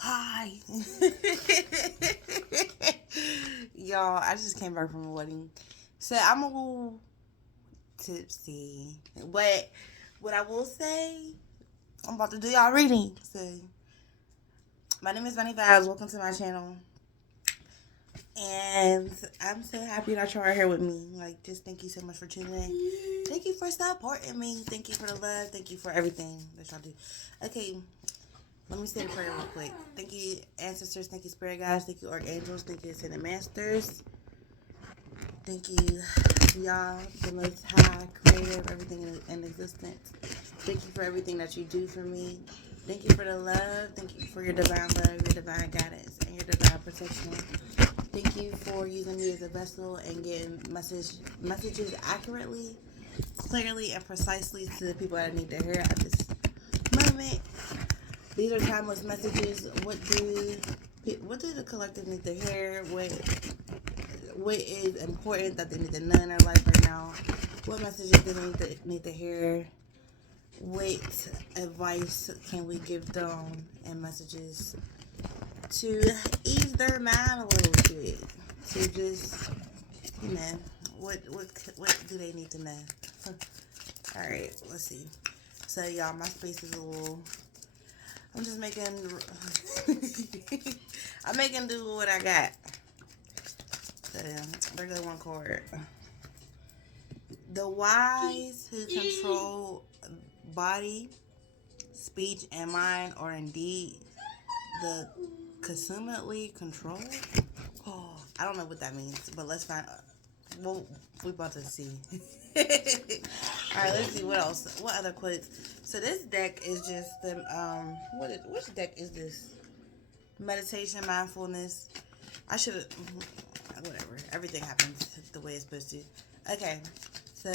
Hi. Y'all, I just came back from a wedding. So I'm a little tipsy. But what I will say, I'm about to do y'all reading. So my name is Bunny Vibes. Welcome to my channel. And I'm so happy that y'all are here with me. Like, just thank you so much for tuning in. Thank you for supporting me. Thank you for the love. Thank you for everything that y'all do. Okay, let me say the prayer real quick. Thank you, ancestors. Thank you, spirit guides. Thank you, archangels. Thank you, ascended masters. Thank you, y'all, the most high, creator of everything in existence. Thank you for everything that you do for me. Thank you for the love. Thank you for your divine love, your divine guidance, and your divine protection. Thank you for using me as a vessel and getting messages accurately, clearly, and precisely to the people that need to hear at this moment. These are timeless messages. What do the collective need to hear? What is important that they need to know in their life right now? What messages do they need to hear? What advice can we give them and messages to ease their mind a little bit? To just, you know, what do they need to know? All right, let's see. So y'all, my space is a little. I'm just making. I'm making do what I got. So regular one card. The wise who control body, speech, and mind are indeed the consummately controlled. Oh, I don't know what that means, but let's find out. Well, we about to see. All right, let's see what else. What other quotes? So this deck is just the which deck is this? Meditation, mindfulness. I should have. Whatever. Everything happens the way it's supposed to. Okay, so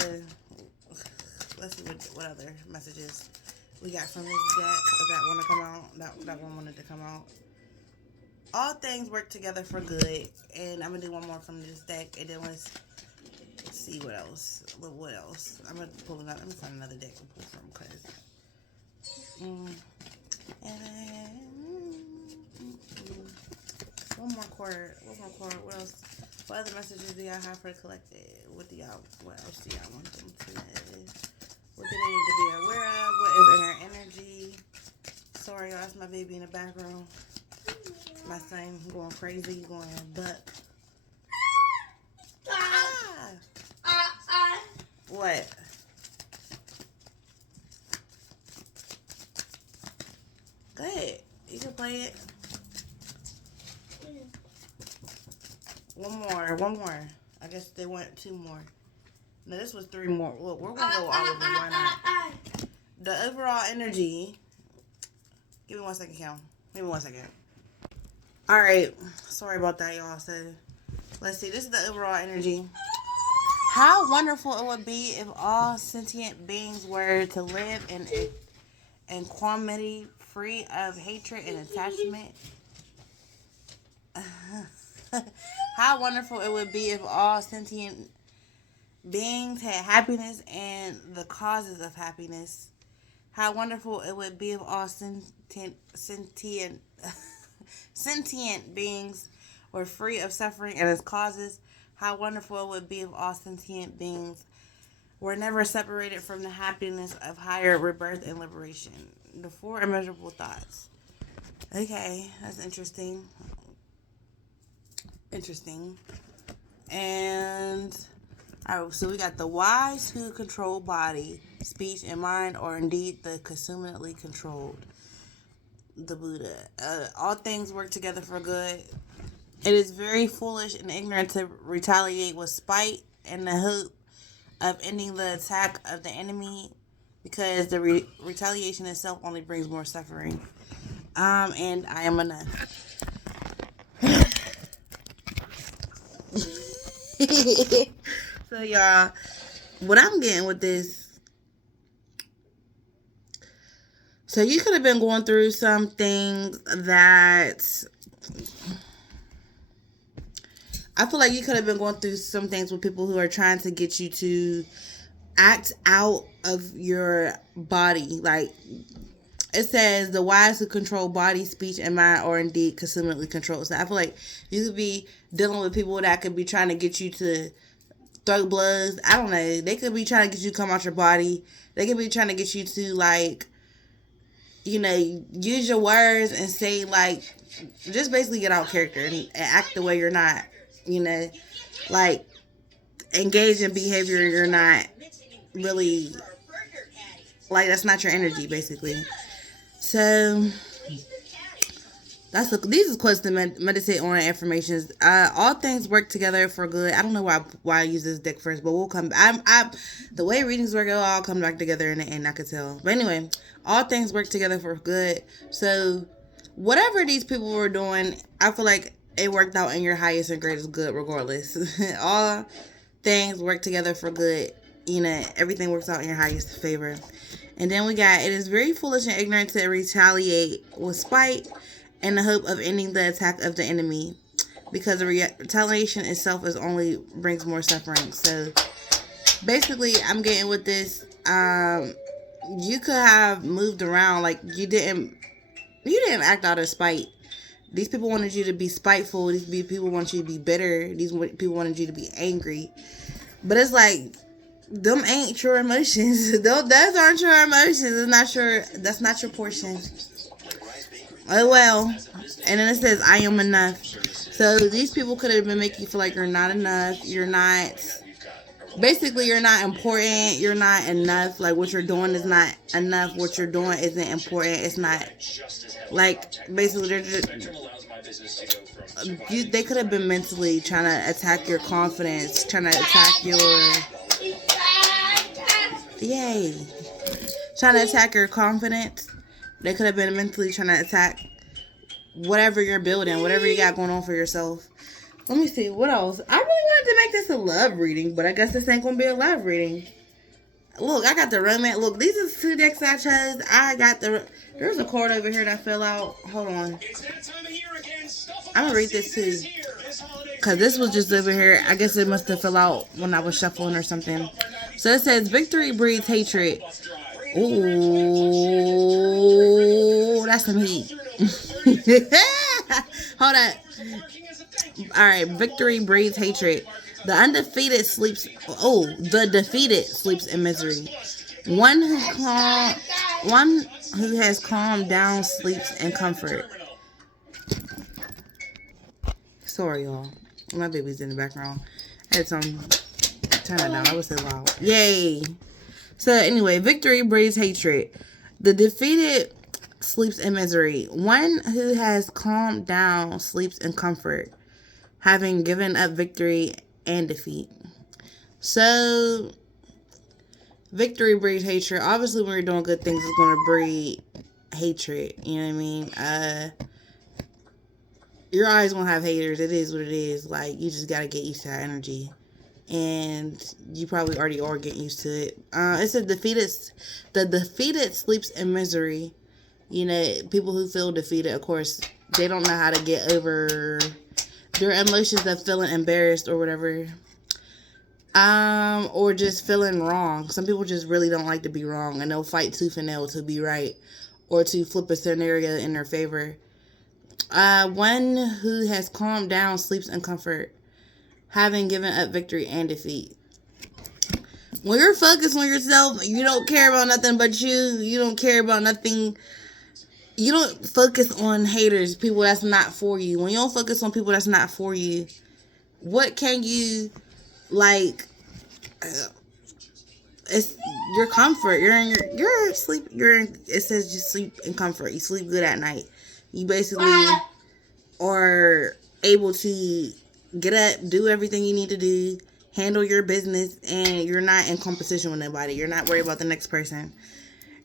let's see what other messages we got from this deck that want to come out. That one wanted to come out. All things work together for good, and I'm gonna do one more from this deck, and then let's see what else. What else? I'm gonna pull another. Let me find another deck to pull from, cause. And then, one more quarter. One more quarter. What else? What other messages do y'all have for the collective? What else do y'all want them to know? What do they need to be aware of? What is in their energy? Sorry, y'all, that's my baby in the background. My son going crazy, going buck. Ah! What? Go ahead. You can play it. One more. I guess they want two more. No, this was three more. Look, we're gonna go all of them. Why not? The overall energy. Give me 1 second, Cal. Give me 1 second. All right. Sorry about that, y'all. So, let's see. This is the overall energy. How wonderful it would be if all sentient beings were to live in quality free of hatred and attachment. How wonderful it would be if all sentient beings had happiness and the causes of happiness. How wonderful it would be if all sentient beings were free of suffering and its causes. How wonderful it would be if all sentient beings were never separated from the happiness of higher rebirth and liberation. The four immeasurable thoughts. Okay, that's interesting. Interesting. And all right, so we got the wise who control body, speech, and mind are indeed the consummately controlled. The Buddha. All things work together for good. It is very foolish and ignorant to retaliate with spite in the hope of ending the attack of the enemy, because the retaliation itself only brings more suffering. And I am enough. So y'all, what I'm getting with this, so you could have been going through some things that I feel like you could have been going through some things with people who are trying to get you to act out of your body. Like, it says the wise who control body, speech, and mind are indeed consummately controlled. So I feel like you could be dealing with people that could be trying to get you to throw bloods. I don't know. They could be trying to get you to come out your body. They could be trying to get you to, like, you know, use your words and say, like, just basically get out character and act the way you're not, you know, like, engage in behavior you're not really, like, that's not your energy, basically. So these are quotes to meditate on, affirmations. All things work together for good. I don't know why I use this deck first, but we'll come. The way readings work, it'll all come back together in the end. I could tell. But anyway, all things work together for good. So whatever these people were doing, I feel like it worked out in your highest and greatest good, regardless. All things work together for good. You know, everything works out in your highest favor. And then we got, it is very foolish and ignorant to retaliate with spite in the hope of ending the attack of the enemy, because the retaliation itself is only brings more suffering. So basically, I'm getting with this. You could have moved around, like you didn't act out of spite. These people wanted you to be spiteful. These people want you to be bitter. These people wanted you to be angry. But it's like, them ain't your emotions. Those aren't your emotions. It's not your. That's not your portion. Oh well. And then it says, I am enough. So these people could have been making you feel like you're not enough. You're not. Basically, you're not important. You're not enough. Like, what you're doing is not enough. What you're doing isn't important. It's not. Like, basically, they're just. They could have been mentally trying to attack your confidence. Trying to attack your. Yay. Trying to attack your confidence. They could have been mentally trying to attack whatever you're building, whatever you got going on for yourself. Let me see, what else? I really wanted to make this a love reading, but I guess this ain't going to be a love reading. Look, I got the romance. Look, these are 2 decks I chose. I got there's a card over here that fell out. Hold on. I'm going to read this too. Because this was just over here. I guess it must have fell out when I was shuffling or something. So it says, victory breeds hatred. Ooh, that's some heat. Hold up. Alright, victory breeds hatred. The undefeated sleeps. Oh, the defeated sleeps in misery. One who has calmed down sleeps in comfort. Sorry, y'all. My baby's in the background. I had some. Turn it down. I was so loud. Yay. So anyway, victory breeds hatred. The defeated sleeps in misery. One who has calmed down sleeps in comfort, having given up victory and defeat. So victory breeds hatred. Obviously, when you're doing good things, it's going to breed hatred. You know what I mean? You're always going to have haters. It is what it is. Like, you just got to get used to that energy. And you probably already are getting used to it. It said the defeated sleeps in misery. You know, people who feel defeated, of course, they don't know how to get over their emotions of feeling embarrassed or whatever. Or just feeling wrong. Some people just really don't like to be wrong, and they'll fight tooth and nail to be right or to flip a scenario in their favor. One who has calmed down sleeps in comfort, having given up victory and defeat. When you're focused on yourself, you don't care about nothing but you. You don't care about nothing. You don't focus on haters, people that's not for you. When you don't focus on people that's not for you, what can you, like, it's your comfort. You're in your sleep. It says you sleep in comfort. You sleep good at night. You basically are able to get up, do everything you need to do, handle your business, and you're not in competition with nobody. You're not worried about the next person.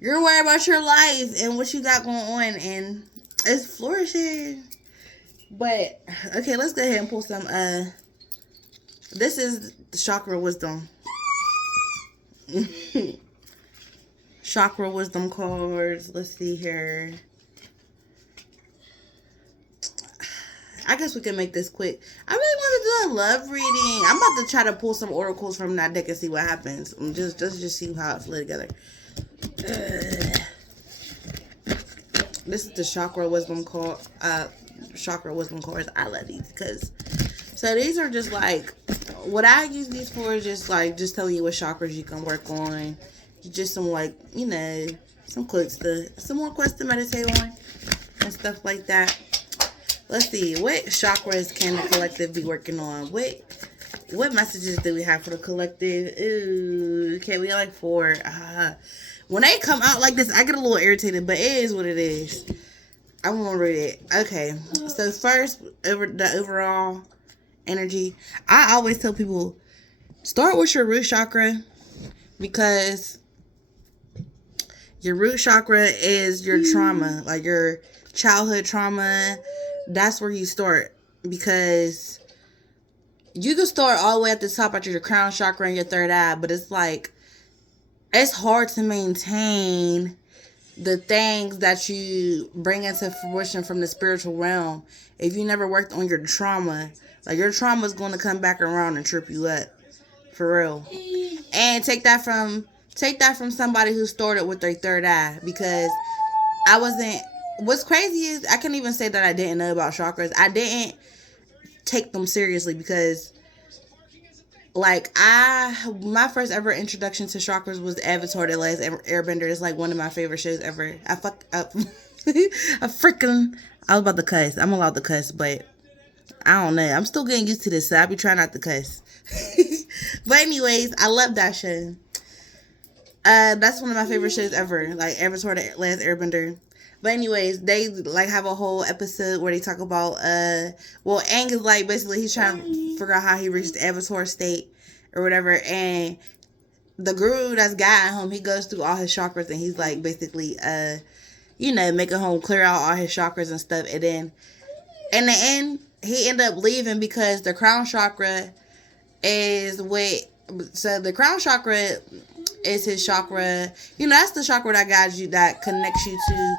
You're worried about your life and what you got going on, and it's flourishing. But, okay, let's go ahead and pull some, this is the Chakra Wisdom. Chakra Wisdom cards. Let's see here. I guess we can make this quick. I really want to do a love reading. I'm about to try to pull some oracles from that deck and see what happens. Just see how it flows together. this is the chakra wisdom card. Chakra wisdom cards. I love these because so these are just like what I use these for is just telling you what chakras you can work on. Just some some more quests to meditate on and stuff like that. Let's see, what chakras can the collective be working on? What messages do we have for the collective? Ooh, okay, we got like 4. When they come out like this, I get a little irritated, but it is what it is. I won't read it. Okay, so first, the overall energy. I always tell people, start with your root chakra because your root chakra is your trauma, like your childhood trauma. That's where you start because you can start all the way at the top at your crown chakra and your third eye, but it's like it's hard to maintain the things that you bring into fruition from the spiritual realm if you never worked on your trauma. Like your trauma is going to come back around and trip you up, for real. And take that from somebody who started with their third eye because I wasn't. What's crazy is I can't even say that I didn't know about chakras. I didn't take them seriously because like my first ever introduction to chakras was Avatar: The Last Airbender. It's like one of my favorite shows ever. I was about to cuss. I'm allowed to cuss, but I don't know. I'm still getting used to this, so I'll be trying not to cuss. But anyways, I love that show. That's one of my favorite shows ever. Like Avatar: The Last Airbender. But anyways, they like have a whole episode where they talk about Aang is like basically he's trying to figure out how he reached the Avatar state or whatever, and the guru that's guiding him, he goes through all his chakras and he's like basically making him clear out all his chakras and stuff, and then in the end he ended up leaving because the crown chakra is so the crown chakra is his chakra. That's the chakra that guides you, that connects you to.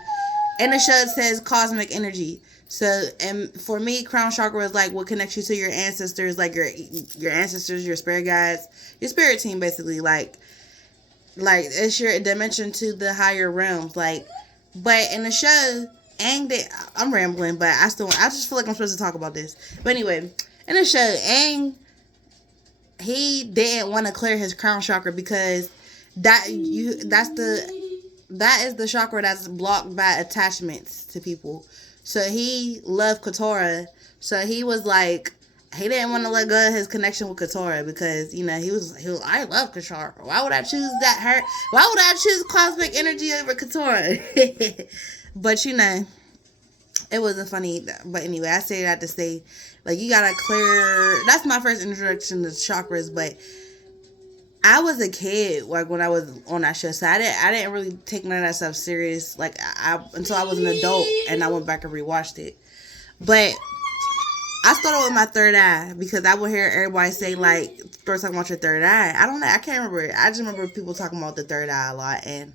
And the show says cosmic energy. So, and for me, crown chakra is like what connects you to your ancestors, like your ancestors, your spirit guides, your spirit team, basically. Like it's your dimension to the higher realms. Like, but in the show, I'm rambling, but I just feel like I'm supposed to talk about this. But anyway, in the show, Aang, he didn't want to clear his crown chakra because that is the chakra that's blocked by attachments to people. So he loved Katara. So he was like, he didn't want to let go of his connection with Katara because, he was I love Katara. Why would I choose why would I choose cosmic energy over Katara? But, it wasn't funny. But anyway, I say that to say, like, you gotta clear. That's my first introduction to chakras, but I was a kid, like, when I was on that show, so I didn't really take none of that stuff serious, like, until I was an adult, and I went back and rewatched it. But I started with my third eye, because I would hear everybody say, like, start talking about your third eye. I don't know, I can't remember. I just remember people talking about the third eye a lot, and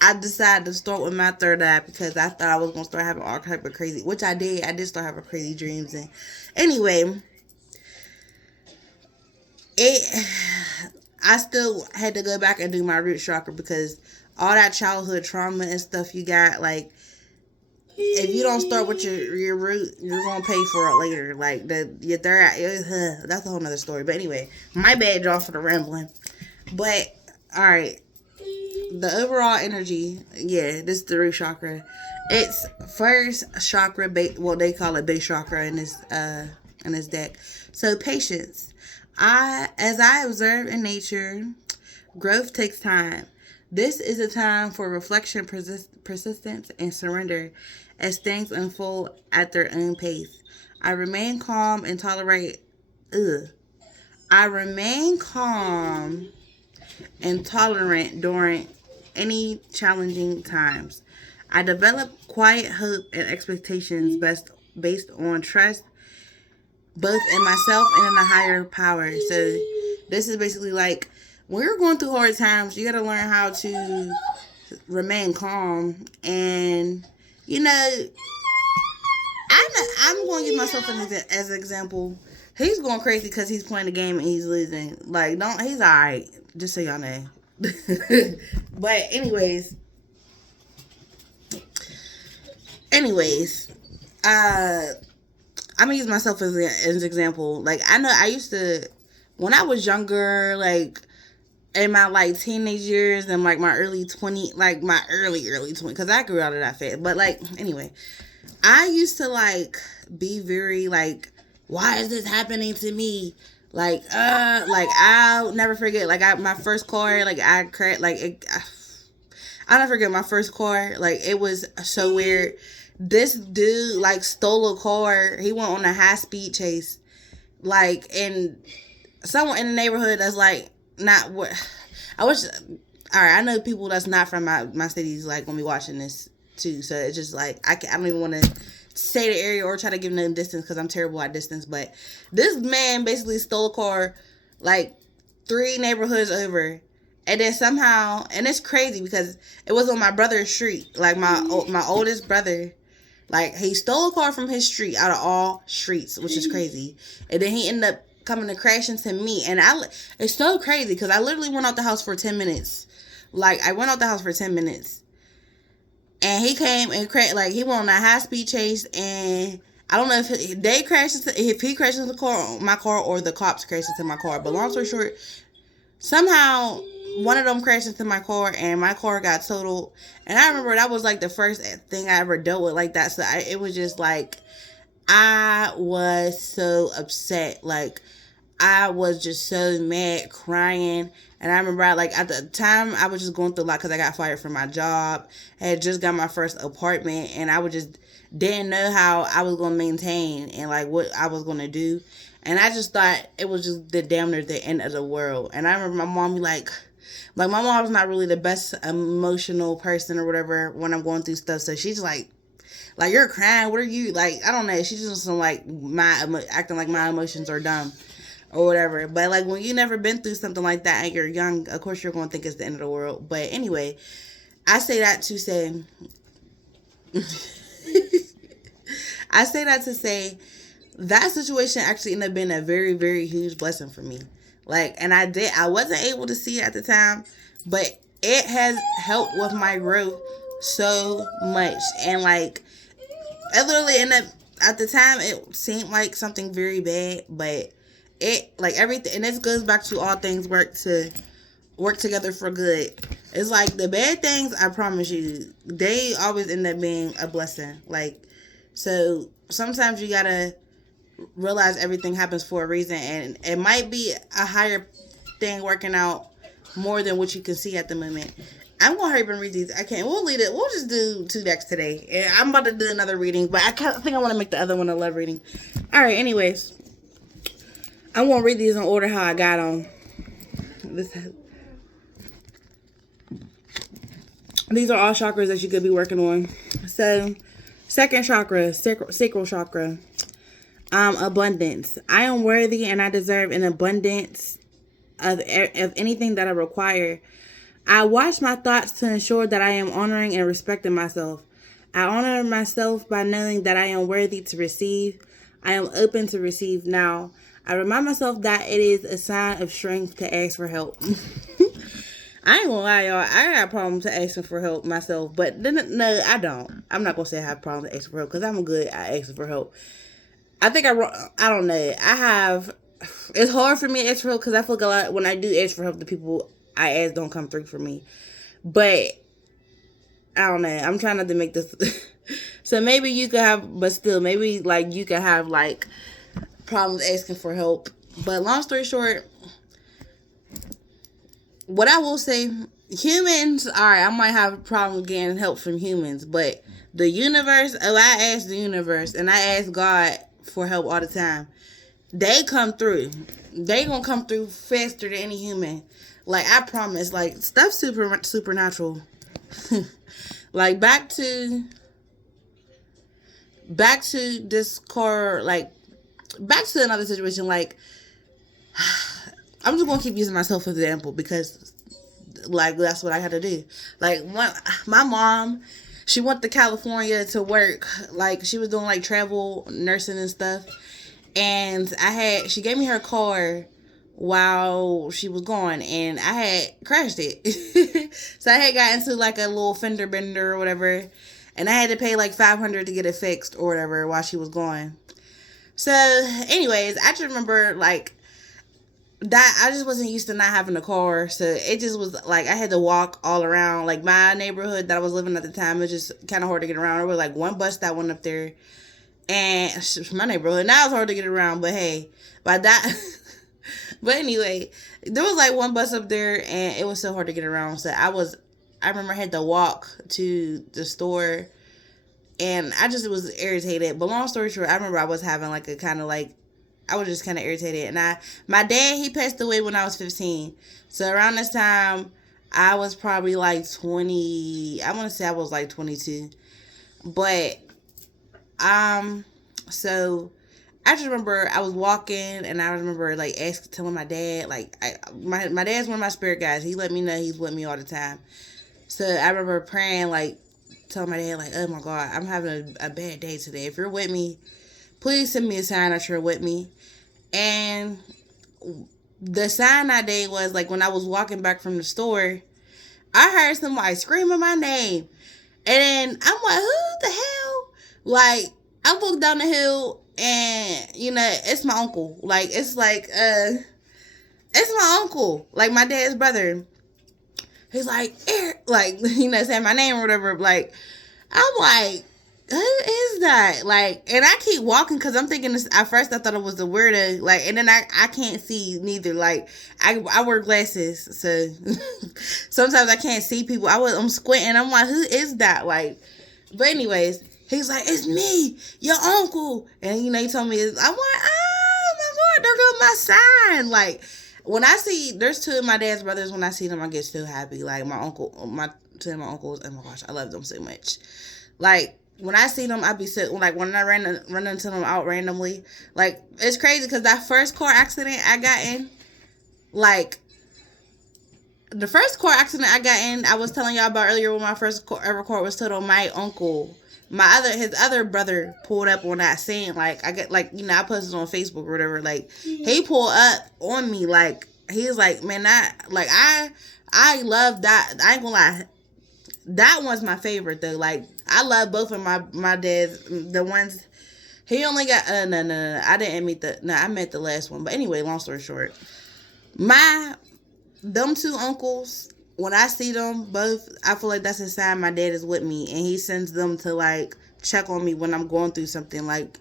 I decided to start with my third eye, because I thought I was going to start having all type of crazy, which I did. I did start having crazy dreams, and anyway, I still had to go back and do my root chakra because all that childhood trauma and stuff you got, like, if you don't start with your root, you're going to pay for it later. Like, your third, that's a whole nother story. But anyway, my bad, y'all, for the rambling. But, alright, the overall energy, this is the root chakra. It's first chakra, they call it base chakra in this deck. So, patience. As I observe in nature, growth takes time. This is a time for reflection, persistence, and surrender as things unfold at their own pace. I remain calm and tolerant during any challenging times. I develop quiet hope and expectations based on trust, both in myself and in a higher power. So this is basically like, when you're going through hard times, you got to learn how to remain calm. And, I'm going to use myself as an example. He's going crazy because he's playing the game and he's losing. Like, he's alright. Just so y'all know. But anyways, Anyways, I'm gonna use myself as an example. Like, I know I used to, when I was younger, like in my like teenage years and like my early 20, like my early 20, because I grew out of that phase. But like, anyway, I used to like be very like, why is this happening to me? Like I'll never forget. Like, my first car, like I cracked, like I'll never forget my first car. Like, it was so weird. This dude like stole a car. He went on a high speed chase. Like, and someone in the neighborhood that's like not what I wish. All right, I know people that's not from my cities like gonna be watching this too. So it's just like I don't even want to say the area or try to give them distance because I'm terrible at distance. But this man basically stole a car like 3 neighborhoods over. And then somehow, and it's crazy because it was on my brother's street, like my oldest brother. Like, he stole a car from his street out of all streets, which is crazy. And then he ended up coming to crash into me. And it's so crazy because I literally went out the house for 10 minutes. Like, I went out the house for 10 minutes. And he came and like, he went on a high-speed chase. And I don't know if if he crashed into my car, or the cops crashed into my car. But long story short, somehow one of them crashed into my car and my car got totaled. And I remember that was like the first thing I ever dealt with like that. So it was just like, I was so upset. Like, I was just so mad, crying. And I remember at the time I was just going through a lot because I got fired from my job. I had just got my first apartment and I was just didn't know how I was going to maintain and like what I was going to do. And I just thought it was just the damn near the end of the world. And I remember my mom be like my mom's not really the best emotional person or whatever when I'm going through stuff. So she's like you're crying. What are you like? I don't know. She's just like acting like my emotions are dumb or whatever. But like when you never been through something like that and you're young, of course you're going to think it's the end of the world. But anyway, I say that to say, that situation actually ended up being a very, very huge blessing for me. Like, and I wasn't able to see it at the time, but it has helped with my growth so much. And like, it literally ended up, at the time, it seemed like something very bad, but it, like everything, and this goes back to all things work together for good. It's like the bad things, I promise you, they always end up being a blessing. Like, so sometimes you gotta realize everything happens for a reason, and it might be a higher thing working out more than what you can see at the moment. I'm gonna hurry up and read these. I can't. We'll leave it. We'll just do 2 decks today. And I'm about to do another reading, but I think I want to make the other one a love reading. All right. Anyways, I'm gonna read these in order how I got them. These are all chakras that you could be working on. So, second chakra, sacral chakra. Abundance. I am worthy and I deserve an abundance of anything that I require. I watch my thoughts to ensure that I am honoring and respecting myself. I honor myself by knowing that I am worthy to receive. I am open to receive now. I remind myself that it is a sign of strength to ask for help. I ain't gonna lie, y'all. I got a problem to asking for help myself, but no, I don't. I'm not gonna say I have a problem to ask for help because I'm good at asking for help. I think I don't know. It's hard for me to ask for help because I feel like a lot when I do ask for help, the people I ask don't come through for me. But I don't know. I'm trying not to make this. So maybe you could have, but still, maybe like you could have like problems asking for help. But long story short, what I will say, humans, all right, I might have a problem getting help from humans, but the universe, I ask the universe and I ask God for help all the time. They come through. They gonna come through faster than any human. Like, I promise. Like, stuff supernatural. Like, back to this car. Like, back to another situation. Like, I'm just gonna keep using myself as an example because, like, that's what I had to do. Like, my mom, she went to California to work. Like, she was doing like travel nursing and stuff. And she gave me her car while she was gone, and I had crashed it. So I had got into like a little fender bender or whatever. And I had to pay like $500 to get it fixed or whatever while she was gone. So, anyways, I just remember like that I just wasn't used to not having a car, so it just was like I had to walk all around. Like my neighborhood that I was living at the time, it was just kind of hard to get around. There was like one bus that went up there, and my neighborhood now it's hard to get around. But hey, by that, but anyway, there was like one bus up there, and it was so hard to get around. So I remember I had to walk to the store, and I just was irritated. But long story short, I remember I was having like a kind of like I was just kind of irritated. And my dad, he passed away when I was 15. So around this time, I was probably like 20. I want to say I was like 22. But, so I just remember I was walking and I remember like telling my dad, like, my dad's one of my spirit guides. He let me know he's with me all the time. So I remember praying, like, telling my dad, like, oh my God, I'm having a bad day today. If you're with me, please send me a sign that you're with me. And the sign that day was like when I was walking back from the store, I heard somebody screaming my name. And I'm like, who the hell? Like, I looked down the hill and, it's my uncle. Like, it's my uncle. Like, my dad's brother. He's like, like, saying my name or whatever. Like, I'm like, who is that? Like, and I keep walking because I'm thinking this. At first, I thought it was a weirdo. Like, and then I can't see neither. Like, I wear glasses, so sometimes I can't see people. I'm squinting. I'm like, who is that? Like, but anyways, he's like, it's me, your uncle. And he told me, I'm like, oh my God, there goes my sign. Like, when I see, there's two of my dad's brothers. When I see them, I get so happy. Like my uncle, two of my uncles. Oh my gosh, I love them so much. Like, when I see them, I be sitting, like, when I run into them out randomly, like, it's crazy, because that first car accident I got in, like, the first car accident I got in, I was telling y'all about earlier when my first ever car was totaled, my uncle, his other brother pulled up on that scene, like, I posted on Facebook or whatever, like, he pulled up on me, like, he was like, man, I love that, I ain't gonna lie, that one's my favorite, though, like, I love both of my dads. The ones he only got. No. I didn't meet I met the last one. But anyway, long story short, them two uncles. When I see them both, I feel like that's a sign my dad is with me, and he sends them to like check on me when I'm going through something. Like,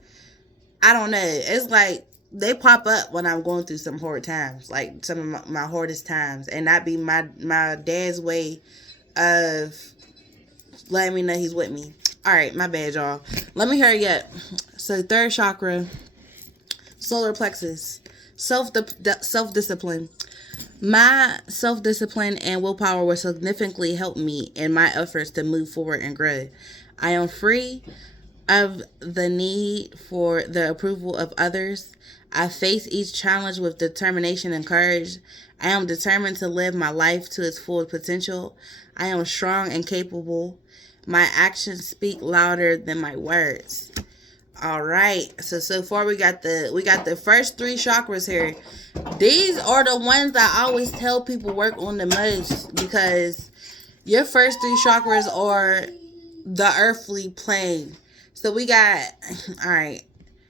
I don't know. It's like they pop up when I'm going through some hard times, like some of my hardest times, and that be my dad's way of letting me know he's with me. Alright, my bad, y'all. Let me hurry up. So, third chakra, solar plexus, self-discipline. My self-discipline and willpower will significantly help me in my efforts to move forward and grow. I am free of the need for the approval of others. I face each challenge with determination and courage. I am determined to live my life to its full potential. I am strong and capable. My actions speak louder than my words. All right. So far we got the first three chakras here. These are the ones that I always tell people work on the most, because your first three chakras are the earthly plane. So we got, all right,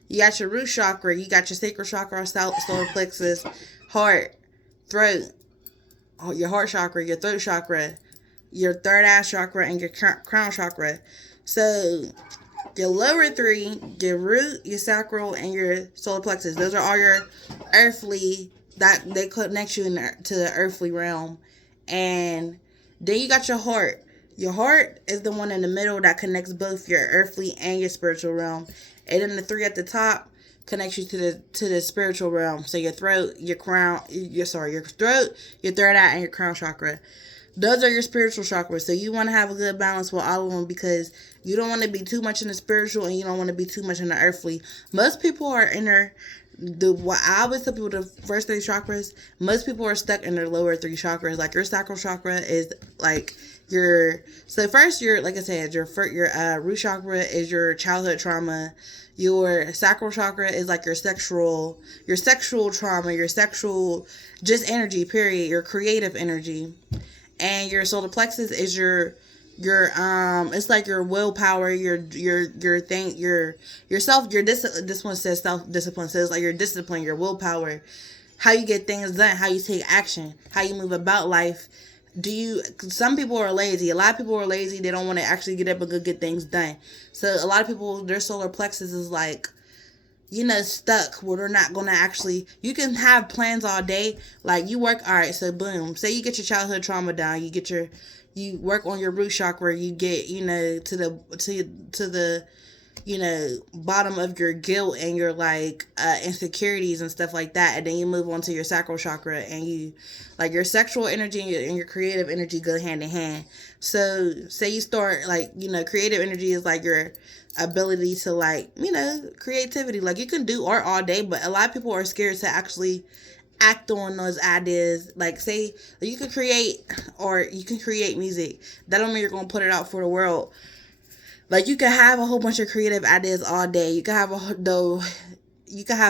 you got your root chakra, you got your sacral chakra, solar plexus, heart, throat, your heart chakra, your throat chakra, your third eye chakra, and your crown chakra. So your lower three, your root, your sacral, and your solar plexus, those are all your earthly, that they connect you to the earthly realm. And then you got your heart. Your heart is the one in the middle that connects both your earthly and your spiritual realm. And then the three at the top connects you to the spiritual realm. So your throat, your throat, your third eye, and your crown chakra. Those are your spiritual chakras. So you want to have a good balance with all of them, because you don't want to be too much in the spiritual and you don't want to be too much in the earthly. Most people are in what I always tell people, the first three chakras, most people are stuck in their lower three chakras. Like your sacral chakra is like like I said, your root chakra is your childhood trauma. Your sacral chakra is like your sexual trauma, your sexual just energy, period, your creative energy. And your solar plexus is your your it's like your willpower, your thing, this one says self-discipline, says like your discipline, your willpower, how you get things done, how you take action, how you move about life. Some people are lazy. A lot of people are lazy. They don't want to actually get up and go get things done. So a lot of people, their solar plexus is like, stuck where they're not going to actually, you can have plans all day. Like you work, all right, so boom, say you get your childhood trauma down, you work on your root chakra, you get, to the bottom of your guilt and your like insecurities and stuff like that, and then you move on to your sacral chakra, and you like your sexual energy and your creative energy go hand in hand. So say you start like, creative energy is like your ability to like, creativity. Like you can do art all day, but a lot of people are scared to actually act on those ideas. Like say you can create music. That don't mean you're gonna put it out for the world. Like you can have a whole bunch of creative ideas all day. You can have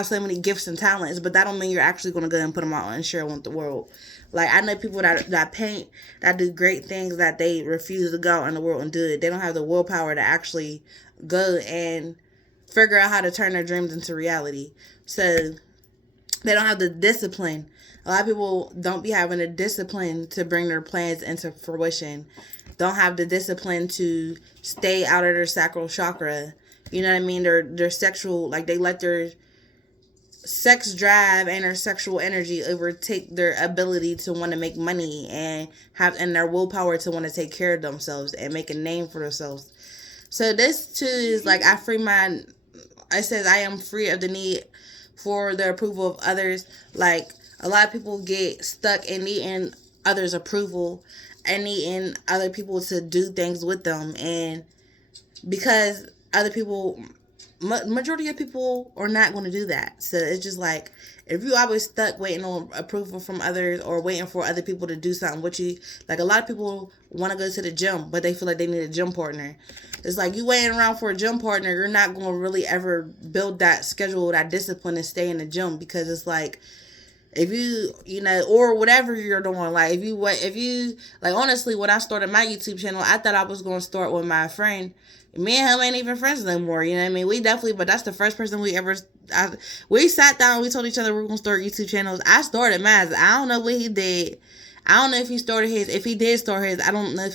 so many gifts and talents, but that don't mean you're actually gonna go and put them out and share them with the world. Like I know people that paint, that do great things, that they refuse to go out in the world and do it. They don't have the willpower to actually go and figure out how to turn their dreams into reality. So they don't have the discipline. A lot of people don't be having the discipline to bring their plans into fruition. Don't have the discipline to stay out of their sacral chakra. You know what I mean? Their sexual, like they let their sex drive and their sexual energy overtake their ability to want to make money and their willpower to want to take care of themselves and make a name for themselves. So this too is like it says I am free of the need for the approval of others. Like a lot of people get stuck in needing others' approval and needing other people to do things with them, and because other people, majority of people are not going to do that. So it's just like, if you always stuck waiting on approval from others or waiting for other people to do something with you, like a lot of people want to go to the gym, but they feel like they need a gym partner. It's like you waiting around for a gym partner, you're not going to really ever build that schedule, that discipline to stay in the gym, because it's like, if you, or whatever you're doing, like if you, like honestly, when I started my YouTube channel, I thought I was going to start with my friend. Me and him ain't even friends anymore, you know what I mean? We definitely, but that's the first person we sat down, we told each other we were going to start YouTube channels. I started mine. I don't know what he did. I don't know if he started his. If he did start his, I don't know if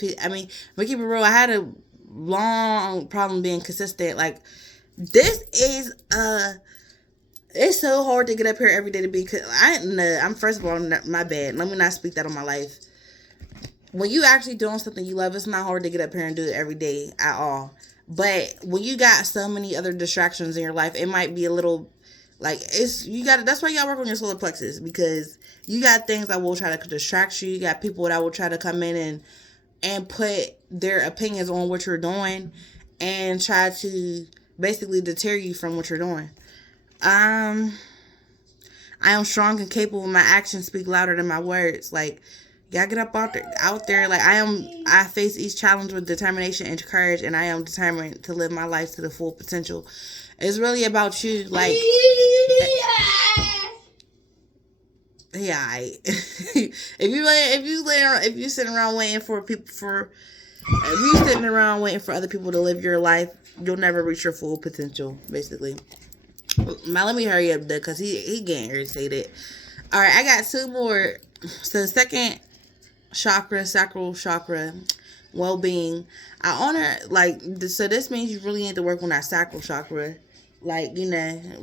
but keep it real, I had a long problem being consistent. Like, this is, it's so hard to get up here every day to be, I'm first of all, my bad. Let me not speak that on my life. When you actually doing something you love, it's not hard to get up here and do it every day at all. But when you got so many other distractions in your life, it might be a little, like, that's why you gotta work on your solar plexus, because you got things that will try to distract you. You got people that will try to come in and put their opinions on what you're doing and try to basically deter you from what you're doing. I am strong and capable. My actions speak louder than my words. Like, you gotta get up out there. Like, I face each challenge with determination and courage, and I am determined to live my life to the full potential. It's really about you. Like, yeah. If you sitting around waiting for other people to live your life, you'll never reach your full potential. Basically. Now let me hurry up though, cause he getting irritated. All right, I got two more. So second chakra, sacral chakra, well-being. I honor, like, so this means you really need to work on that sacral chakra, like,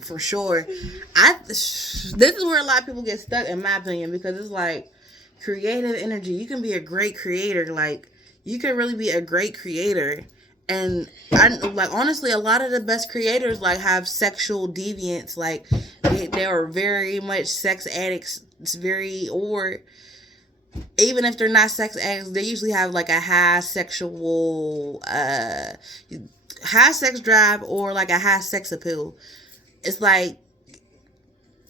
for sure. This is where a lot of people get stuck, in my opinion, because it's like creative energy. You can be a great creator. Like, you can really be a great creator. And honestly, a lot of the best creators like have sexual deviants. Like they are very much sex addicts. Or even if they're not sex addicts, they usually have like a high sex drive or like a high sex appeal. It's like,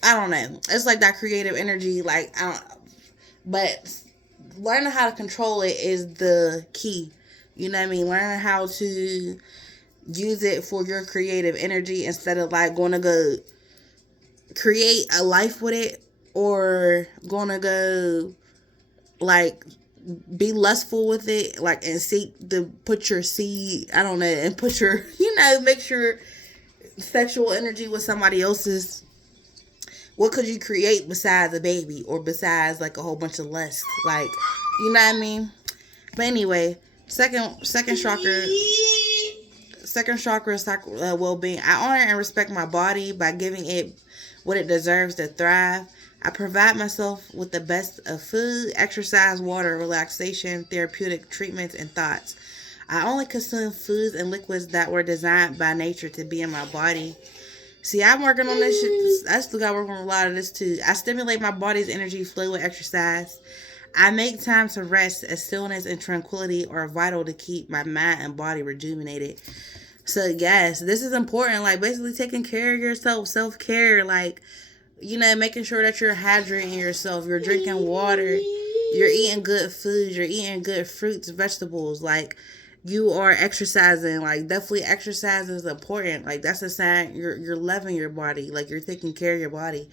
I don't know. It's like that creative energy. Like, but learning how to control it is the key. You know what I mean? Learn how to use it for your creative energy instead of like going to go create a life with it, or going to go like be lustful with it, like, and seek to put your seed, I don't know, and put your, you know, make your sexual energy with somebody else's. What could you create besides a baby or besides like a whole bunch of lust? Like, you know what I mean? But anyway, second chakra. Second chakra is well-being. I honor and respect my body by giving it what it deserves to thrive. I provide myself with the best of food, exercise, water, relaxation, therapeutic treatments, and thoughts. I only consume foods and liquids that were designed by nature to be in my body. See, I'm working on this shit. I still got to work on a lot of this too. I stimulate my body's energy flow with exercise. I make time to rest, as stillness and tranquility are vital to keep my mind and body rejuvenated. So yes, this is important. Like, basically taking care of yourself, self-care, like, you know, making sure that you're hydrating yourself, you're drinking water, you're eating good food, you're eating good fruits, vegetables, like, you are exercising. Like, definitely exercise is important. Like, that's a sign you're loving your body, like, you're taking care of your body.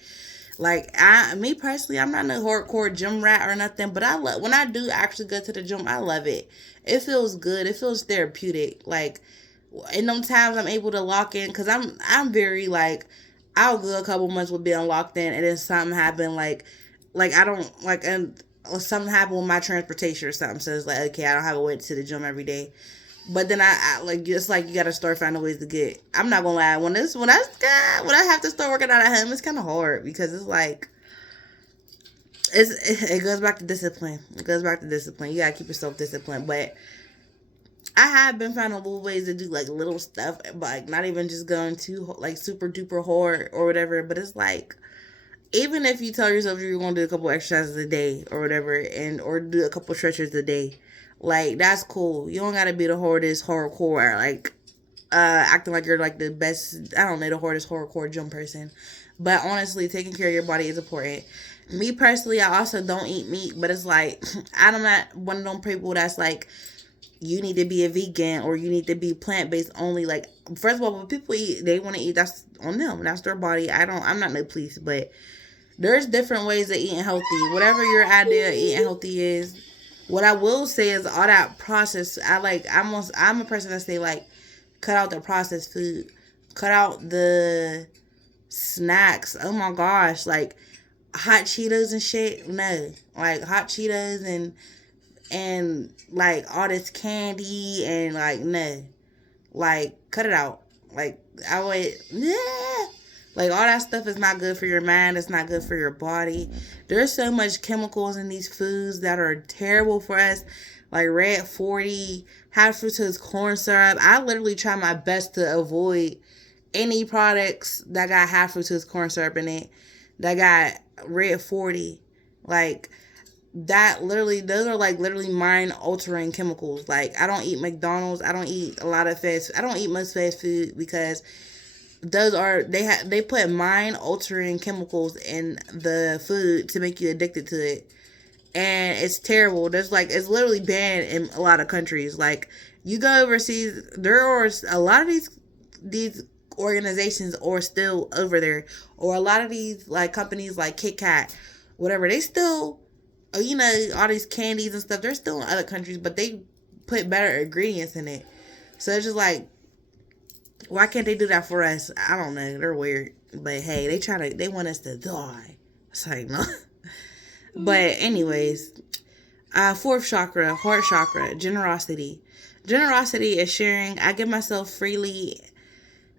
Like, me personally, I'm not no hardcore gym rat or nothing, but I love, when I do actually go to the gym, I love it. It feels good. It feels therapeutic. Like, in them times I'm able to lock in, because I'm very, like, I'll go a couple months with being locked in, and then something happen, like I don't, like, and something happened with my transportation or something, so it's like, okay, I don't have a way to the gym every day. But then I like, it's like you gotta start finding ways to get. I'm not gonna lie, when I have to start working out at home, it's kind of hard, because it's like, it goes back to discipline. It goes back to discipline. You gotta keep yourself disciplined. But I have been finding little ways to do, like, little stuff, but, like, not even just going too, like, super duper hard or whatever. But it's like, even if you tell yourself you're going to do a couple exercises a day or whatever, or do a couple stretches a day, like, that's cool. You don't got to be the hardest hardcore, like, acting like you're, like, the best, I don't know, the hardest hardcore gym person. But honestly, taking care of your body is important. Me personally, I also don't eat meat, but it's like, I'm not one of them people that's like, you need to be a vegan or you need to be plant-based only. Like, first of all, when people eat, they want to eat, that's on them. That's their body. I'm not no police, but there's different ways of eating healthy. Whatever your idea of eating healthy is. What I will say is all that processed, I'm a person that say, like, cut out the processed food. Cut out the snacks. Oh my gosh. Like, hot Cheetos and shit. No. Like, hot Cheetos and like all this candy and, like, no, like, cut it out. Like, I would, yeah, like, all that stuff is not good for your mind. It's not good for your body. There's so much chemicals in these foods that are terrible for us, like Red 40, high fructose corn syrup. I literally try my best to avoid any products that got high fructose corn syrup in it, that got Red 40, like, that literally, those are, like, literally mind altering chemicals. Like, I don't eat McDonald's. I don't eat a lot of I don't eat much fast food, because those are, they put mind altering chemicals in the food to make you addicted to it. And it's terrible. There's, like, it's literally banned in a lot of countries. Like, you go overseas, there are a lot of these organizations are still over there, or a lot of these, like, companies like Kit Kat, whatever, they still, you know, all these candies and stuff, they're still in other countries, but they put better ingredients in it. So it's just like, why can't they do that for us? I don't know. They're weird. But hey, they want us to die. It's like, no. But anyways, fourth chakra, heart chakra, generosity. Generosity is sharing. I give myself freely,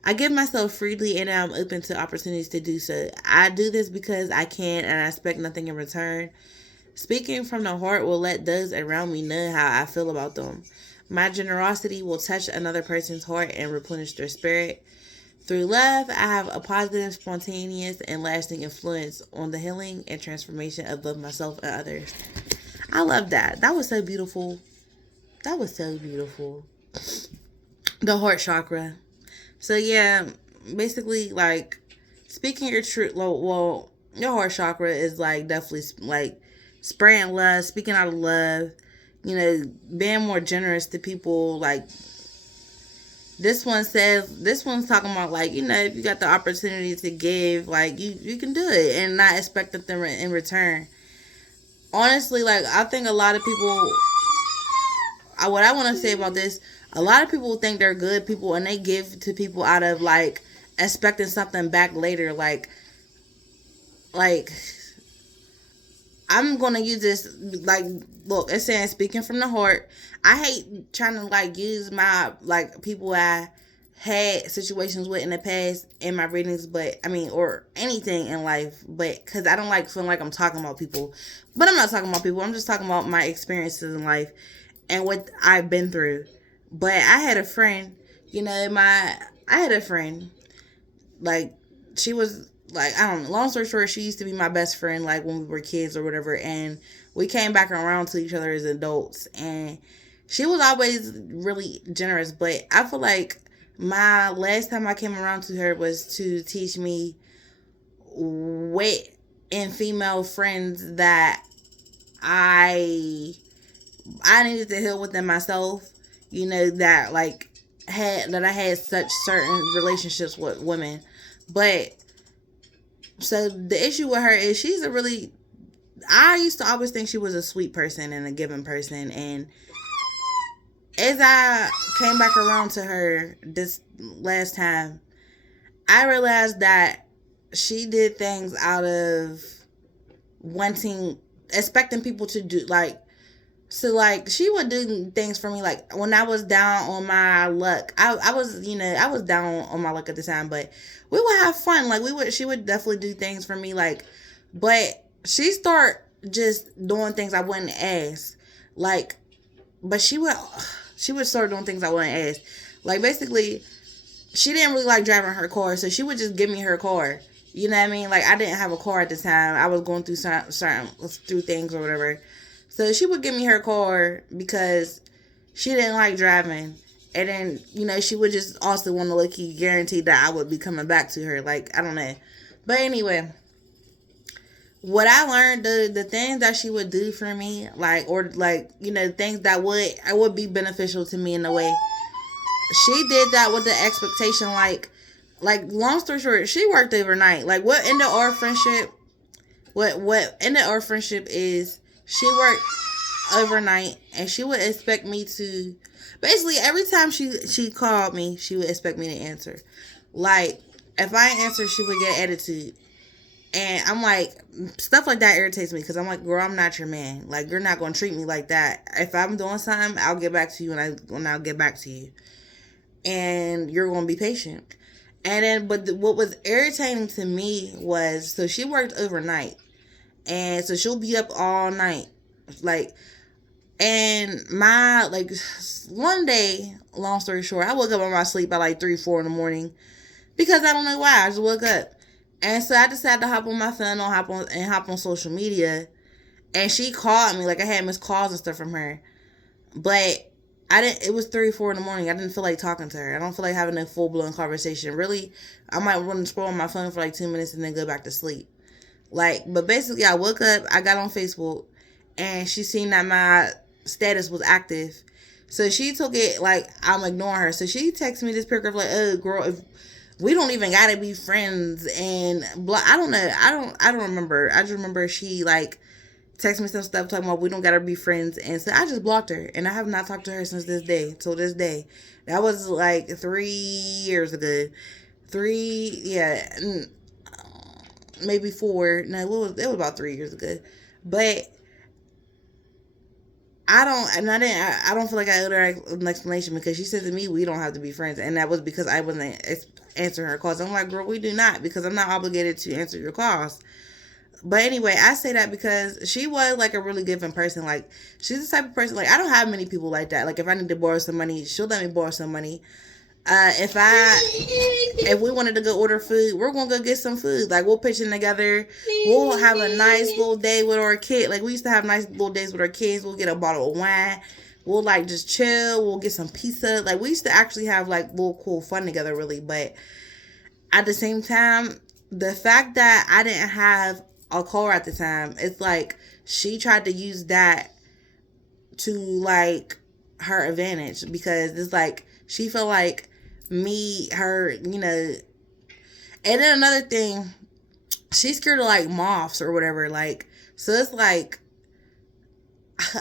and I'm open to opportunities to do so. I do this because I can, and I expect nothing in return. Speaking from the heart will let those around me know how I feel about them. My generosity will touch another person's heart and replenish their spirit. Through love, I have a positive, spontaneous, and lasting influence on the healing and transformation of both myself and others. I love that. That was so beautiful. That was so beautiful. The heart chakra. So yeah, basically, like, speaking your truth, well, your heart chakra is, like, definitely, like, spraying love, speaking out of love, you know, being more generous to people. Like, this one's talking about, like, you know, if you got the opportunity to give, like, you can do it and not expect nothing in return. honestly, like, I think a lot of people, what I want to say about this, a lot of people think they're good people and they give to people out of like expecting something back later. Like I'm gonna use this, like, look, it's saying speaking from the heart. I hate trying to like use my like people I had situations with in the past in my readings, but I mean, or anything in life, but because I don't like feeling like I'm talking about people, but I'm not talking about people. I'm just talking about my experiences in life and what I've been through. But I had a friend, I had a friend, like, she was like, I don't know, long story short, she used to be my best friend, like, when we were kids or whatever, and we came back around to each other as adults, and she was always really generous. But I feel like my last time I came around to her was to teach me what in female friends that I needed to heal within myself, that like I had such certain relationships with women. But so the issue with her is I used to always think she was a sweet person and a giving person, and as I came back around to her this last time, I realized that she did things out of expecting people to do, like, so, like, she would do things for me, like, when I was down on my luck. I was, I was down on my luck at the time, but we would have fun. Like, she would definitely do things for me, like, but she start just doing things I wouldn't ask. Like, but she would start doing things I wouldn't ask. Like, basically, she didn't really like driving her car, so she would just give me her car. You know what I mean? Like, I didn't have a car at the time. I was going through through things or whatever. So she would give me her car because she didn't like driving. And then, she would just also want to lucky guarantee that I would be coming back to her. Like, I don't know. But anyway, what I learned, the things that she would do for me, like, or like, things that would be beneficial to me in a way. She did that with the expectation, like, long story short, she worked overnight. Like, what ended our friendship, what ended our friendship is she worked overnight, and she would expect me to, basically, every time she called me, she would expect me to answer. Like, if I answer, she would get attitude. And I'm like, stuff like that irritates me, because I'm like, girl, I'm not your man. Like, you're not going to treat me like that. If I'm doing something, I'll get back to you when I'll get back to you. And you're going to be patient. And then, but what was irritating to me was, so she worked overnight. And so she'll be up all night. Like, and one day, long story short, I woke up in my sleep by like 3, 4 in the morning. Because I don't know why. I just woke up. And so I decided to hop on my phone hop on social media. And she called me. Like, I had missed calls and stuff from her. But it was 3, 4 in the morning. I didn't feel like talking to her. I don't feel like having a full-blown conversation. Really, I might want to scroll on my phone for like 2 minutes and then go back to sleep. Like, but basically, I woke up, I got on Facebook, and she seen that my status was active. So she took it like I'm ignoring her. So she texted me this paragraph like, "Oh, girl, if we don't even gotta be friends," and blah. I don't know. I don't remember. I just remember she like texted me some stuff talking about we don't gotta be friends, and so I just blocked her, and I have not talked to her since this day. Till this day, that was like 3 years ago. Yeah, maybe 4. No, it was about 3 years ago, but. I don't feel like I owed her an explanation, because she said to me, we don't have to be friends. And that was because I wasn't answering her calls. I'm like, girl, we do not, because I'm not obligated to answer your calls. But anyway, I say that because she was like a really giving person. Like, she's the type of person, like, I don't have many people like that. Like, if I need to borrow some money, she'll let me borrow some money. If we wanted to go order food, we're gonna go get some food. Like, we'll pitch in together. We'll have a nice little day with our kid. Like, we used to have nice little days with our kids. We'll get a bottle of wine. We'll like just chill. We'll get some pizza. Like, we used to actually have like little cool fun together, really. But at the same time, the fact that I didn't have a car at the time, it's like she tried to use that to like her advantage, because it's like she felt like her. And then another thing, she's scared of like moths or whatever. Like, so it's like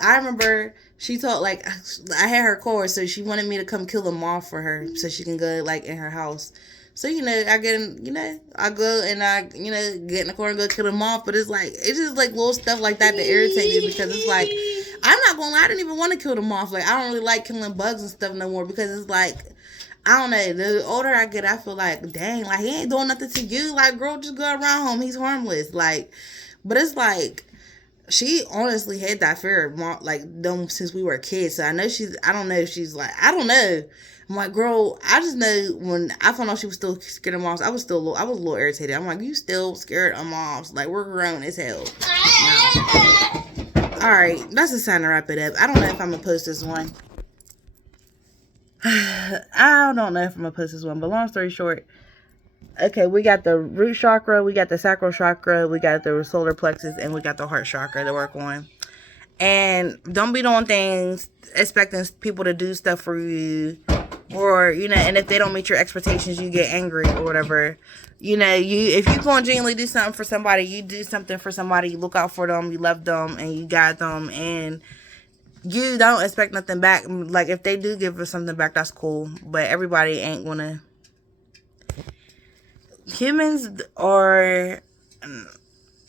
I remember she told, like, I had her core, so she wanted me to come kill a moth for her so she can go, like, in her house. So, I get in, I go and I, get in the car and go kill a moth. But it's like, it's just like little stuff like that that irritate me, because it's like, I'm not gonna lie, I didn't even want to kill the moth. Like, I don't really like killing bugs and stuff no more, because it's like, I don't know. The older I get, I feel like, dang, like, he ain't doing nothing to you. Like, girl, just go around home. He's harmless. Like, but it's like, she honestly had that fear of like them since we were kids. So I know I don't know if she's like, I don't know. I'm like, girl, I just know when I found out she was still scared of moths, I was a little irritated. I'm like, you still scared of moths? Like, we're grown as hell now. All right, that's a sign to wrap it up. I don't know if I'm gonna post this one. I don't know if I'm gonna post this one, but long story short, okay, we got the root chakra, we got the sacral chakra, we got the solar plexus, and we got the heart chakra to work on. And don't be doing things expecting people to do stuff for you, or and if they don't meet your expectations, you get angry or whatever. If you going to genuinely do something for somebody, you do something for somebody, you look out for them, you love them, and you guide them, and you don't expect nothing back. Like, if they do give us something back, that's cool, but everybody ain't gonna. Humans are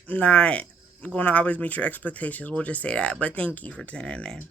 not going to always meet your expectations. We'll just say that. But thank you for tuning in.